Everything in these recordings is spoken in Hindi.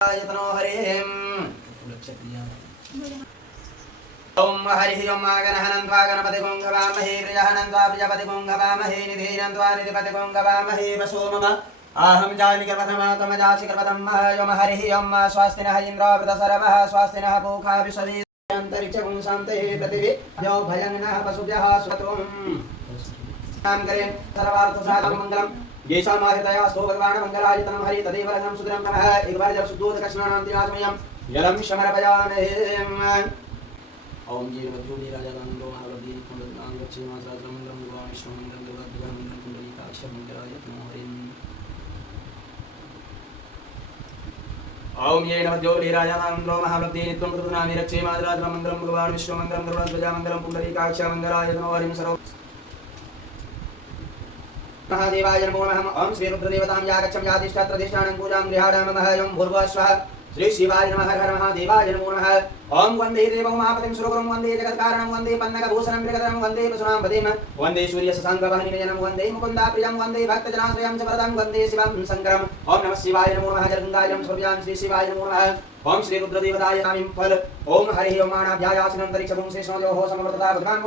यतनो हरिम् ओम हरि ओम गणहनन्त्वा गणपति गंगवामहे प्रियहनन्त्वा प्रजापति गंगवामहे निधिनन्त्वा निधिपति गंगवामहे वसो मम आहं जानिकप्रथमा तमजासि कृपतम् ओम हरि ओम स्वास्तिनः इन्द्रावृतसरवः स्वास्तिनः पूखा विश्ववी अंतरिक्षं शान्तये पृथिवी यो भयङ्नः पशुभ्यः सुतुम् नाम करें सर्वार्थसाधकं मंगलम् येषामाहितया स्तो भगवान् मंगलायतनं हरि तदेव रङ्गं सुदरं नमः एक बार जब शुद्धोदक स्नानान्ति आचमयं जलं समर्पयामहे ओम जी मध्योदि राजानन्दो महावद्दी कुण्डलां गच्छेमात्रात्रं मङ्गलं भगवान् विष्णुमङ्गलं दुर्गाद्वयं कुण्डलीकाक्षं मङ्गलायतनं हरिम् ओम ये मध्योदि राजानन्दो महावद्दी नित्यं कृतनामि रक्षेमात्रात्रं मङ्गलं भगवान् विष्णुमङ्गलं दुर्गाद्वयं कुण्डलीकाक्षं मङ्गलायतनं हरिम् सर्व महादेवाय नमो नमः ओम श्री रुद्रदेवतां यागच्छं यादिष्टात्रदिष्टानं पूजां गृहाणामः ओम भूर्भुवस्वः श्री शिवाय नमः हर हर महादेवाय नमो नमः ओम वंदे देवं महापतिं सुरगुरुं वंदे जगत्कारणं वंदे पन्नगभूषणं मृगधरं वंदे पशूनां पतिं वंदे सूर्यशशाङ्कवाहिनीनयनं वंदे मुकुन्दाप्रियं वंदे भक्तजनाश्रयं च वरदं वंदे शिवं शङ्करम् ओम नमः शिवाय नमो नमः जलगङ्गाजलं समर्पयामि श्री शिवाय नमो नमः ओम श्री रुद्रदेवताय नमः फल ओम हरि ओम मानाभ्यायासनन्तरिक्षं शेषणयोः समवर्तता भगवान्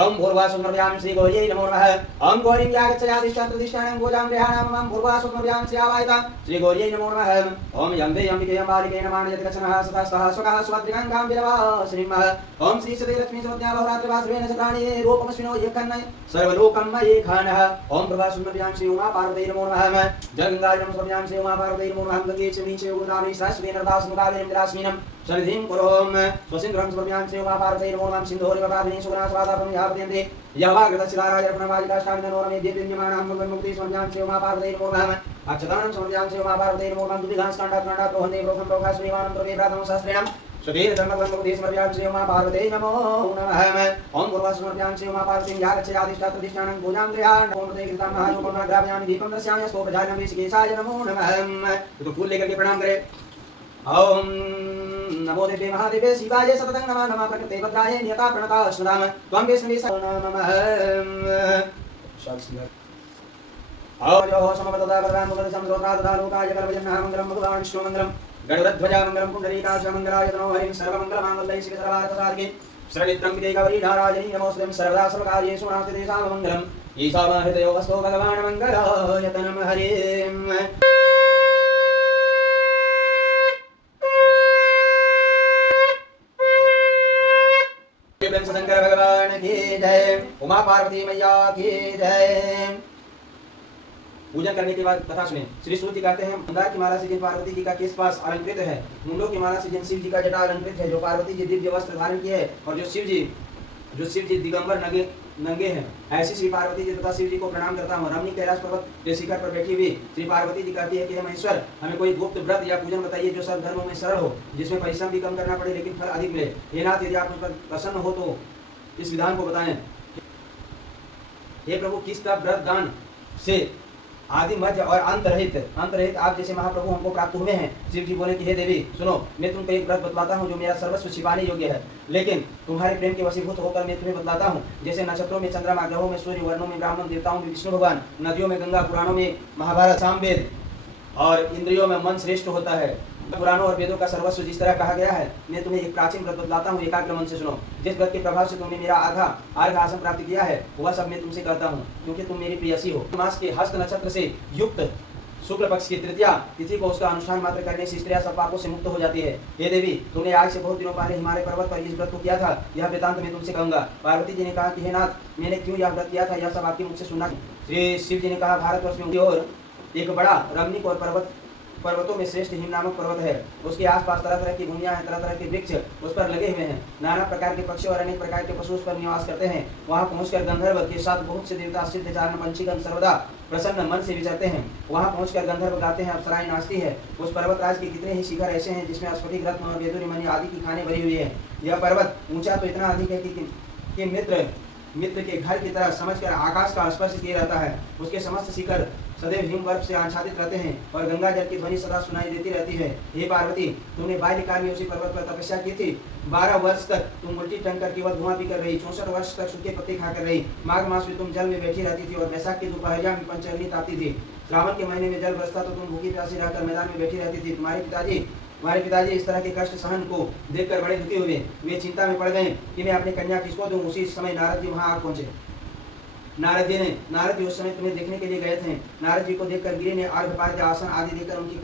ओम भूर्वासुमर्पयामि श्री गौर्यै नमो नमः ओम गौरीं यागच्छयादिष्टात्रदिष्टानं पूजां गृहाणामः ओम भूर्वासुमर्पयामि श्री आवाहिता श्री गौर्यै नमो नमः ओम यम्बे यम्बिके यम्बालिके नमानयति कचनः सतस्तः स्वकः स्वद्रिगङ्गां विरवासिनीमः ओम श्री सती लक्ष्मी सवज्ञा बहुरात्रिवासवेन शतानि रूपमस्मिनो यखन्न सर्वलोकं मयि खानः ओम प्रभासुमर्पयामि श्री उमा पार्वती नमो नमः जलगङ्गाजलं समर्पयामि श्री उमा पार्वती नमो नमः गङ्गे च नीचे उदामि सहस्रेण दासमुखावेन विरास्मिनं सन्निधिं कुरोम स्वसिन्धुरं समर्पयामि श्री उमा पार्वती नमो नमः सिन्धोरिवपादिनी सुगुणास्वादापं यावत्यन्ते यवागतसिदाराजर्पणवाजिकाष्टामिनोरमे देव्यन्यमानां मुक्ति समर्पयामि श्री उमा पार्वती नमो नमः अक्षतानं समर्पयामि श्री उमा पार्वती नमो नमः दुभिधांस्काण्डात् प्रोहन्ते प्रोखं प्रोखा श्रीमानं प्रवे प्रातः सहस्रेण सुधीर धर्मधर्ममुक्ति समर्पयामि श्री उमा पार्वती नमो नमः ओम पूर्वा समर्पयामि श्री उमा पार्वतीं यागच्छयादिष्टात्रदिष्टानं पूजां गृहाणामः ओम प्रते कृतां महायोगं ग्रापयामि दीपं दर्शयामि स्तोत्रजालं ऋषिकेशाय नमो नमः तो फूल लेकर के प्रणाम करें ओम नमो देवे महादेवे शिवाय सततं नमः नमः प्रकृते भद्राय नियता प्रणता सुदाम त्वं विष्णुवे नमः ओम यो समवदता वरदान मुगदसं सोत्रादता लोकाय कलवजन्नः मङ्गलं भगवान् विष्णुमङ्गलं गरुडध्वजा मङ्गलं पुण्डरीकाक्ष मङ्गलायतनो हरिं सर्वमङ्गलमाङ्गल्ये शिवसर्वार्थसाधिके शरणित्रम्बिके गौरी नारायणी नमोऽस्तुं सर्वदा सर्वकार्येषु नास्ति तेषां मङ्गलम् ईशावाहृतयो वस्तो भगवान् मङ्गलायतनं हरिम् शंकर भगवान की जय उमा पार्वती मैया की जय पूजन करने के बाद कथा सुने श्री सूत जी कहते हैं मंदार की माला से जिन पार्वती जी का केश पास अलंकृत है मुंडों की माला से जिन शिव जी का जटा अलंकृत है जो पार्वती जी दिव्य वस्त्र धारण किए है और जो शिव जी दिगंबर नंगे हैं ऐसी श्री पार्वती जी तथा शिव जी को प्रणाम करता हूँ। रमणी कैलाश पर्वत के शिखर पर बैठी हुई श्री पार्वती जी कहती है कि हे महेश्वर हमें कोई गुप्त व्रत या पूजन बताइए जो सब धर्मों में सरल हो जिसमें परिश्रम भी कम करना पड़े लेकिन फल अधिक मिले। हे नाथ यदि आप उस पर प्रसन्न हो तो इस विधान को बताएं। हे प्रभु किस तरह व्रत दान से आदि मध्य और अंत रहित आप जैसे महाप्रभु हमको प्राप्त हुए हैं। शिव जी बोले कि हे देवी सुनो मैं तुमको एक व्रत बतलाता हूँ जो मेरा सर्वस्व छिपाने योग्य है लेकिन तुम्हारे प्रेम के वशीभूत होकर मैं तुम्हें बतलाता हूँ। जैसे नक्षत्रों में चंद्रमा ग्रहों में सूर्य वर्णों में ब्राह्मण देवताओं में विष्णु भगवान नदियों में गंगा पुराणों में महाभारत सामवेद और इंद्रियों में मन श्रेष्ठ होता है। पुराणों और वेदों का सर्वस्व जिस तरह कहा गया है मैं तुम्हें एक प्राचीन व्रत बतलाता हूँ एकाग्र मन से सुनो। जिस व्रत के प्रभाव से तुमने मेरा अर्घ आसन प्राप्त किया है वह सब मैं तुमसे कहता हूँ क्योंकि तुम मेरी प्रियसी हो। मास के हस्त नक्षत्र से युक्त शुक्ल पक्ष की तृतीया तिथि को उसका अनुष्ठान मात्र करने से स्त्रियां सब पापों से मुक्त हो जाती है। हे देवी तुमने आज से बहुत दिनों पहले हिमालय पर्वत पर इस व्रत को किया था यह वृतांत मैं तुमसे कहूंगा। पार्वती जी ने कहा कि हे नाथ मैंने क्यों यह व्रत किया था यह सब आपके मुख से सुनना। श्री शिव जी ने कहा भारतवर्ष में और एक बड़ा रमणीक और पर्वतों में श्रेष्ठ हिम नामक पर्वत है। उसके आसपास तरह तरह की भूमियां हैं, तरह तरह के वृक्ष उस पर लगे हुए हैं। नाना प्रकार के पक्षी और अनेक प्रकार के पशु उस पर निवास करते हैं। वहां पहुंचकर गंधर्व के साथ बहुत से देवता सिद्ध चारण पंचीगण सर्वदा प्रसन्न मन से विचरते हैं। वहां पहुंचकर गंधर्व गाते हैं अप्सराएं नाचती है। उस पर्वतराज के कितने ही शिखर ऐसे हैं जिसमें स्फटिक रत्न और वेदुरी मणि आदि की खाने भरी हुई है। यह पर्वत ऊंचा तो इतना अधिक है कि मित्र के घर की तरह समझकर आकाश का स्पर्श किए रहता है। उसके समस्त शिखर सदैव हिम बर्फ से आच्छादित रहते हैं और गंगा जल की ध्वनि सदा सुनाई देती रहती है। हे पार्वती तुमने बाल्यकाल में उसी पर्वत पर तपस्या की थी। 12 वर्ष तक तुम उल्टी टंग कर केवल धुआं पीकर रही। 64 वर्ष तक सूखे पत्ते खाकर रही। माघ मास में तुम जल में बैठी रहती थी और वैशाख की दोपहरिया में पंचअग्नि तापती थी। श्रावण के महीने में जल बरसता तो तुम भूखी प्यासी रहकर मैदान में बैठी रहती थी। तुम्हारे पिताजी हमारे पिताजी इस तरह के कष्ट सहन को देखकर बड़े दुखी हुए। वे चिंता में पड़ गए कि मैं अपनी कन्या किसको दूं। उसी समय नारद जी वहां आ पहुंचे। नारद जी उस समय तुम्हें देखने के लिए गए थे। नारद जी को देखकर गिरि ने अर्घ्य आसन आदि देकर उनकी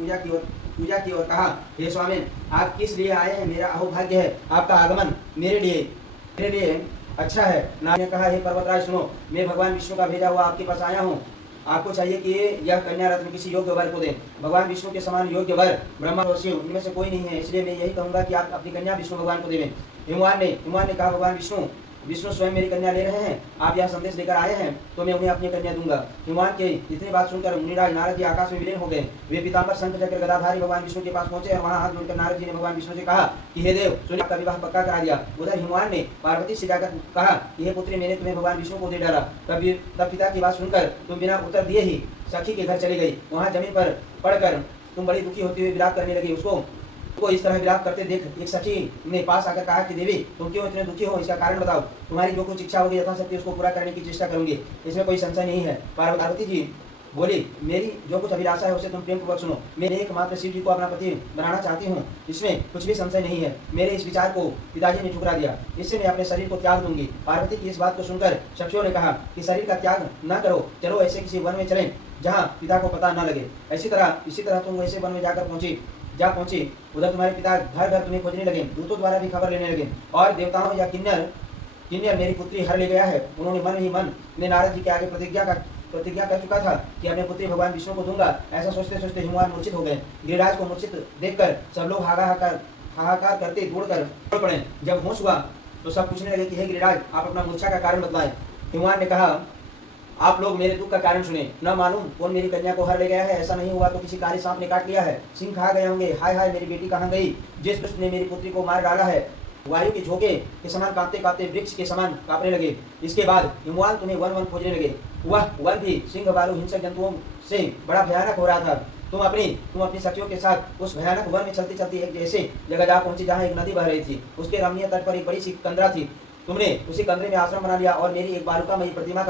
पूजा की और कहा, हे स्वामी, आप किस लिए आए हैं? मेरा अहोभाग्य है, आपका आगमन मेरे लिए अच्छा है। नारद ने कहा, हे पर्वतराज सुनो, मैं भगवान विष्णु का भेजा हुआ आपके पास आया हूँ। आपको चाहिए कि यह कन्या रत्न किसी योग्य वर को दें। भगवान विष्णु के समान योग्य वर ब्रह्मा और शिव इनमें से कोई नहीं है, इसलिए मैं यही कहूंगा कि आप अपनी कन्या विष्णु भगवान को देवें। हिमवान ने कहा, भगवान विष्णु स्वयं मेरी कन्या ले रहे हैं, आप यह संदेश लेकर आए हैं तो मैं उन्हें अपनी कन्या दूंगा। हिमवान के इतनी बात सुनकर मुनिराज नारद जी आकाश में विलीन हो गए। वे पीताम्बर शंख चक्र गदाधारी भगवान विष्णु के पास पहुंचे और वहां हाथ जोड़कर नारद जी ने भगवान विष्णु से कहा कि हे देव, सुनिए, आपका विवाह पक्का करा दिया। उधर हिमवान ने पार्वती से जाकर कहा कि हे पुत्री, मैंने तुम्हें भगवान विष्णु को दे डाला। तब पिता की बात सुनकर तुम बिना उत्तर दिए ही सखी के घर चली गई। वहां जमीन पर पड़कर तुम बड़ी दुखी होती हुई विलाप करने लगी। उसको इस तरह विलाप करते देख एक सखी ने पास आकर कहा कि देवी, तुम क्यों इतने दुखी हो? इसका कारण बताओ। तुम्हारी जो कुछ इच्छा होगी यथाशक्ति उसको पूरा करने की चेष्टा करूंगी, इसमें कोई संशय नहीं है। पार्वती जी बोली, मेरी जो कुछ अभिलाषा है उसे तुम प्रेम पूर्वक सुनो। मैं एकमात्र शिव जी को अपना पति बनाना चाहती हूँ, इसमें कुछ भी संशय नहीं है। मेरे इस विचार को पिताजी ने ठुकरा दिया, इससे मैं अपने शरीर को त्याग दूंगी। पार्वती की इस बात को सुनकर सखियों ने कहा कि शरीर का त्याग न करो, चलो ऐसे किसी वन में चलें जहाँ पिता को पता न लगे। इसी तरह तुम वैसे वन में जाकर पहुंची। उधर तुम्हारे पिता घर घर तुम्हें खोजने लगे, दूतों द्वारा भी खबर लेने लगे और देवताओं या किन्नर मेरी पुत्री हर ले गया है। उन्होंने मन ही मन में नारद जी के आगे प्रतिज्ञा कर चुका था कि अपने पुत्री भगवान विष्णु को दूंगा। ऐसा सोचते सोचते हिमवान मूर्छित हो गए। गिरिराज को मूर्छित देखकर सब लोग हाहाकार करते दौड़ पड़े। जब होश हुआ तो सब पूछने लगे कि हे गिरिराज, आप अपना मूर्छा का कारण बतलाएं। हिमवान ने कहा, आप लोग मेरे दुख का कारण सुने। न मालूम कौन मेरी कन्या को हर ले गया है। ऐसा नहीं हुआ तो किसी काली सांप ने काट लिया है, सिंह खा गए होंगे। हाय हाय, मेरी बेटी कहाँ गई? जिस दुष्ट ने मेरी पुत्री को मार डाला है। वायु के झोंके के समान कांपते कांपते वृक्ष के समान कांपने लगे। इसके बाद हिमवान तुम्हें वन खोजने लगे। वह वन भी सिंह भालू हिंसक जंतुओं से बड़ा भयानक हो रहा था। तुम अपनी सखियों के साथ उस भयानक वन में चलती चलती एक ऐसे जगह जा पहुंची जहाँ एक नदी बह रही थी। उसके रमणीय तट पर एक बड़ी सी कंदरा थी। तुमने उसी कमरे में आश्रम बना लिया और मेरी एक बालुकामयी प्रतिमा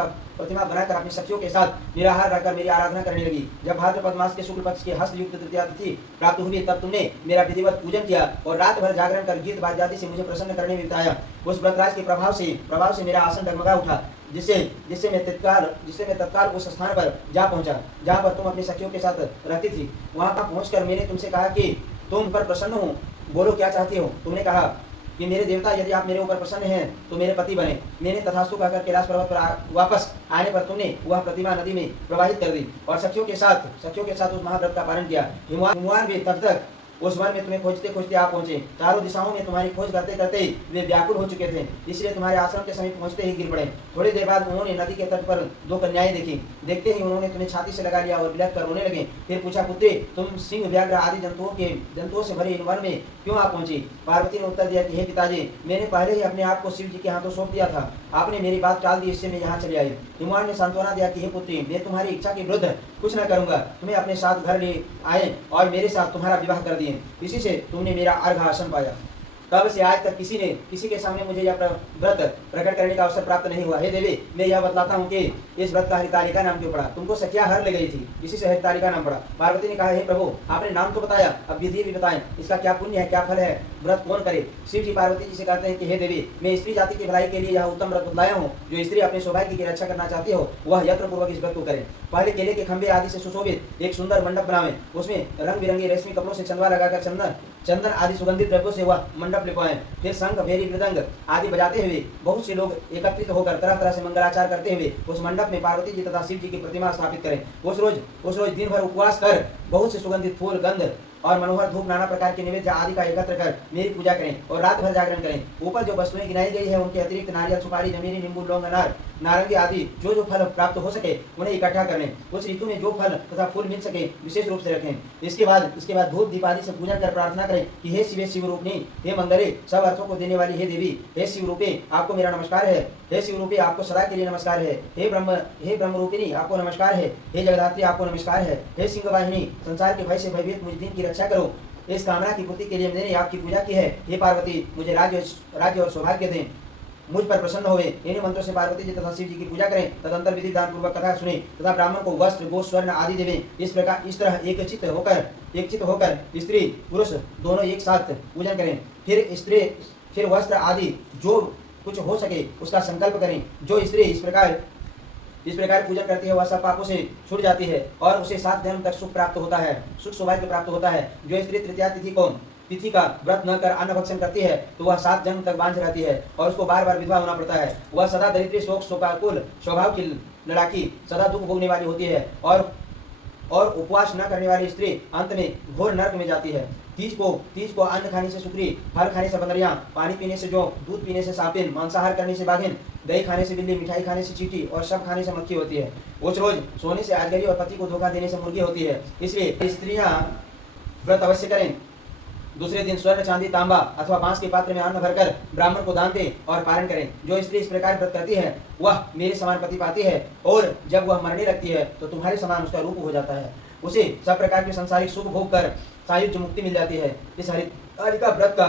बनाकर अपनी सखियों के साथ निराहार रहकर मेरी आराधना करने लगी। जब भाद्रपद मास के शुक्ल पक्ष के हस्त युक्त तृतीया तिथि प्राप्त हुई तब तुमने मेरा विधिवत पूजन किया और रात भर जागरण कर गीत बाजादी से मुझे प्रसन्न करने में बिताया। उस व्रतराज के प्रभाव से मेरा आसन डगमगा उठा, जिससे मैं तत्काल उस स्थान पर जा पहुंचा जहाँ पर तुम अपनी सखियों के साथ रहती थी। वहां पर पहुंचकर मैंने तुमसे कहा कि तुम पर प्रसन्न हो, बोलो क्या चाहती हो। तुमने कहा कि मेरे देवता, यदि आप मेरे ऊपर प्रसन्न हैं तो मेरे पति बने। मैंने तथास्तु कहकर कैलाश पर्वत पर वापस आने पर तुमने वह प्रतिमा नदी में प्रवाहित कर दी और सखियों के साथ उस महाव्रत का पालन किया। हिमवान भी तब तक उस वन में तुम्हें खोजते खोजते आप पहुंचे। चारों दिशाओं में तुम्हारी खोज करते करते वे व्याकुल हो चुके थे, इसलिए तुम्हारे आश्रम के समीप पहुंचते ही गिर पड़े। थोड़ी देर बाद उन्होंने नदी के तट पर दो कन्याएं देखी। देखते ही उन्होंने तुम्हें छाती से लगा लिया और बिलख कर रोने लगे। फिर पूछा, पुत्री, तुम सिंह व्याघ्र आदि जंतुओं से भरे इन वन में क्यों आ पहुंची? पार्वती ने उत्तर दिया कि हे पिताजी, मैंने पहले ही अपने आप को शिव जी के हाथों सौंप दिया था। आपने मेरी बात टाल दी, इससे मैं यहाँ चली आई। हिमवान ने सांत्वना दिया कि हे पुत्री, मैं तुम्हारी इच्छा के विरुद्ध कुछ न करूंगा। तुम्हें अपने साथ घर ले आए और मेरे साथ तुम्हारा विवाह कर दिए। इसी से तुमने मेरा अर्घ आसन पाया। तब से आज तक किसी के सामने मुझे यह व्रत प्रकट करने का अवसर प्राप्त नहीं हुआ। हे देवी, मैं यह बतलाता हूँ कि इस व्रत का हरितालिका नाम क्यों पड़ा। तुमको सखिया हर ले गई थी, इसी से हरितालिका नाम पड़ा। पार्वती ने कहा, हे प्रभु, आपने नाम तो बताया, अब विधि भी बताएं, इसका क्या पुण्य है, क्या फल है, व्रत कौन करे। शिव जी पार्वती जी से कहते हैं कि हे देवी, मैं स्त्री जाति की भलाई के लिए यह उत्तम व्रत बतलाया हूँ। जो स्त्री अपने सौभाग्य की रक्षा करना चाहती हो वह यत्न पूर्वक इस व्रत को करे। पहले केले के खंभे आदि से सुशोभित एक सुंदर मंडप बनावे, उसमें रंग बिरंगे रेशमी कपड़ों से चंदवा लगाकर चंदन आदि सुगंधित द्रव्यों से वह मंडप लिपवाएं। फिर शंख, भेरी, मृदंग आदि बजाते हुए बहुत से लोग एकत्रित होकर तरह तरह से मंगलाचार करते हुए उस मंडप में पार्वती जी तथा शिव जी की प्रतिमा स्थापित करें। उस रोज दिन भर उपवास कर बहुत से सुगंधित फूल, गंध और मनोहर धूप, नाना प्रकार के निवेद्य आदि का एकत्र कर मेरी पूजा करें और रात भर जागरण करें। ऊपर जो वस्तुएं गिनाई गई है उनके अतिरिक्त नारियल, सुपारी, जमीरी, नींबू, लौंग, अनार, नारंगी आदि जो फल प्राप्त हो सके उन्हें इकट्ठा कर लें। उस ऋतु में जो फल तथा फूल मिल सके विशेष रूप से रखें। इसके बाद धूप दीप आदि से पूजन कर प्रार्थना करें कि हे शिवे शिवरूपिणी, हे मंगले, सब अर्थों को देने वाली हे देवी, हे शिवरूपे, आपको मेरा नमस्कार है। हे शिवरूपे, आपको सदा के लिए नमस्कार है। हे ब्रह्म रूपिणी, आपको नमस्कार है। हे जगदात्री, आपको नमस्कार है। हे सिंह वाहिनी, संसार के भय से भयभीत मुझ दिन की रक्षा करो। इस कामना की पूर्ति के लिए मैंने आपकी पूजा की है। हे पार्वती, मुझे राज्य और सौभाग्य दें। मुझ पर प्रसन्न हुए। इन्हीं मंत्रों से पार्वती जी तथा शिव जी की पूजा करें। तदंतर विधि विधान पूर्वक कथा सुने तथा ब्राह्मण को वस्त्र गो स्वर्ण आदि देवे। इस तरह एक चित्त होकर स्त्री पुरुष दोनों एक साथ पूजन करें। फिर वस्त्र आदि जो कुछ हो सके उसका संकल्प करें। जो स्त्री इस प्रकार पूजन करती है वह सब पापों से छूट जाती है और उसे 7 जन्म तक सुख प्राप्त होता है, सुख सौभाग्य प्राप्त होता है। जो स्त्री तृतीया तिथि का व्रत न कर अन्न भक्षण करती है तो वह 7 जन्म तक बांझ रहती है और उसको बार बार विधवा होना पड़ता है। वह सदा दरिद्री शोकाकुल स्वभाव की लड़ाकी सदा दुख भोगने वाली होती है और उपवास न करने वाली स्त्री अंत में घोर नरक में जाती है। तीज को अन्न खाने से सुकरी, फल खाने से बंदरियां, पानी पीने से जोंक, दूध पीने से सांपिन, मांसाहार करने से बाघिन, दही खाने से बिल्ली, मिठाई खाने से चींटी और सब खाने से मक्खी होती है। रोज सोने से अजगरी और पति को धोखा देने से मुर्गी होती है। इसलिए स्त्रियां व्रत अवश्य करें। दूसरे दिन स्वर्ण चांदी तांबा अथवा बांस के पात्र में अन्न भरकर ब्राह्मण को दान दे और पारण करें। जो स्त्री इस प्रकार व्रत करती है वह मेरे समान पति पाती है और जब वह मरने लगती है तो तुम्हारे समान उसका रूप हो जाता है। उसे सब प्रकार के सांसारिक सुख भोग कर सायुज मुक्ति मिल जाती है। इस हरिका व्रत का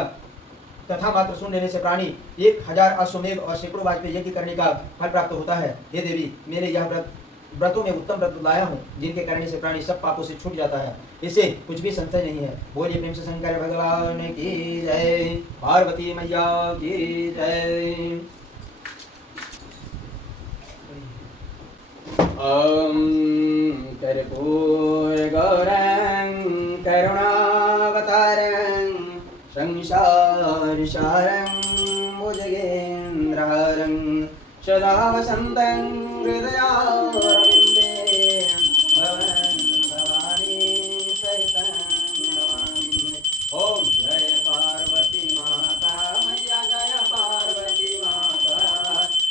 कथा मात्र सुन लेने से प्राणी 1000 अश्वमेध और सैकड़ों वाजपेयी यज्ञ करने का फल प्राप्त होता है। हे देवी, मेरे यह व्रतों में उत्तम व्रत लाया हूँ जिनके करने से प्राणी सब पापों से छूट जाता है। इससे कुछ भी संशय नहीं है। बोलिए प्रेम से शंकर भगवान की जय, पार्वती मैया की जय। कर्पूर गौरं करुणावतारं संसार सारं भुजगेन्द्रहारं सदा वसन्तं हृदयारविन्दे भवन् भवानी सहितं नमामि। ओम जय पार्वती माता मैया, जय पार्वती माता,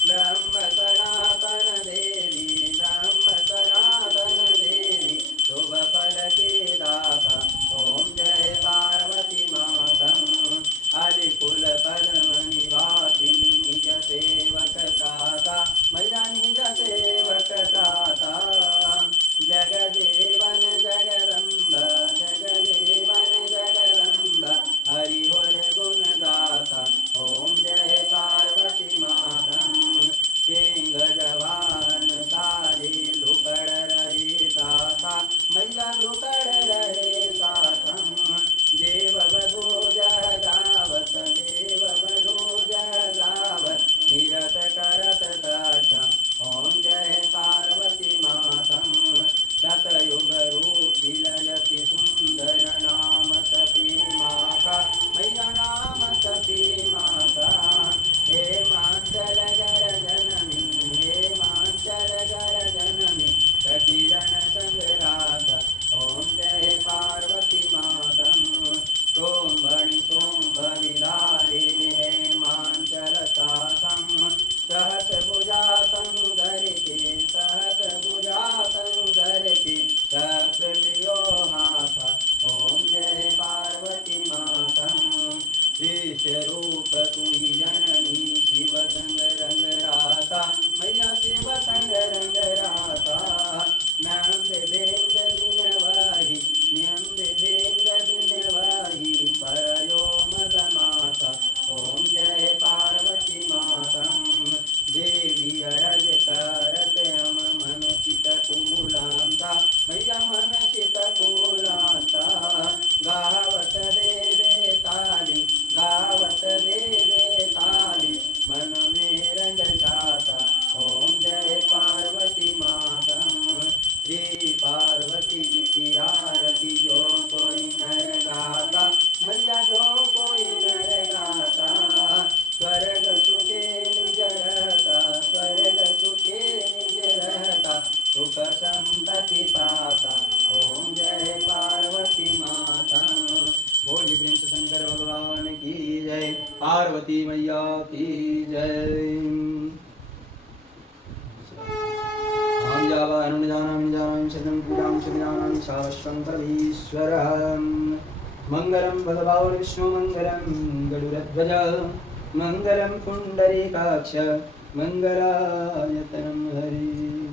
ब्रह्म सनातन देवी, ब्रह्म सनातन देवी, शुभ फल के दाता। ओम जय पार्वती माता, आदिकुल पद्म निवासिनी, निज सेवक त्राता, मैया निज सेवक त्राता। जगजीवन जगदम्ब, जगजीवन जगदम्ब, हरिहर गुण गाता। ओम जय पार्वती माता, सिंह जवाहन सारे लुकड़ रहे साता, मैया लुकड़ रहे साता। देव बधू जगावत, देव बधू जगावत, निरत करत दाक्षा। ओम जय पार्वती माता, सतयुग रूपी लयति सुंदर नाम सती माता, मैया नाम सती माता। हे मांचल गर जननी, हे मांचल गर जननी, सखीजन संगराता। ओम जय पार्वती माता, सोमणि सोमबलिदारे हे मांचल सासं, सहस भुजा तनु धरिके, सहस भुजा तनु धरिके, सकृष्यो हाथा। ओम जय पार्वती माता, शीश रूप तुहि जननी, शिव संग रंग राता, मैया शिव संग रंग राता। नंद देंग दिन वाही, नंद देंग दिन वाही, परयो मद माता। ओम जय पार्वती माता, देवी अरज करत हम मन चित कुलांता, मैया मन चित कुलांता। गावत दे दे ताली, गावत दे दे ताली, मन में रंग जाता। ओम जय पार्वती माता, श्री पार्वती जी की आरती जो कोई नर गाता, मैया जो कोई नर गाता, स्वर्ग सुखे निज रहता, स्वर्ग सुखे निज रहता, सुख संपत्ति पाता। ओम जय पार्वती माता। बोलिए प्रेम से शंकर भगवान की जय, पार्वती मैया की जय। हम जावाहनं जानामि जानामि शतं पूजां शतजानामि शाश्वतं परमेश्वरं। मंगलं भगवान् विष्णु मंगलं गरुडध्वज, मंगलं पुंडरीकाक्ष, मंगलायतनं हरि।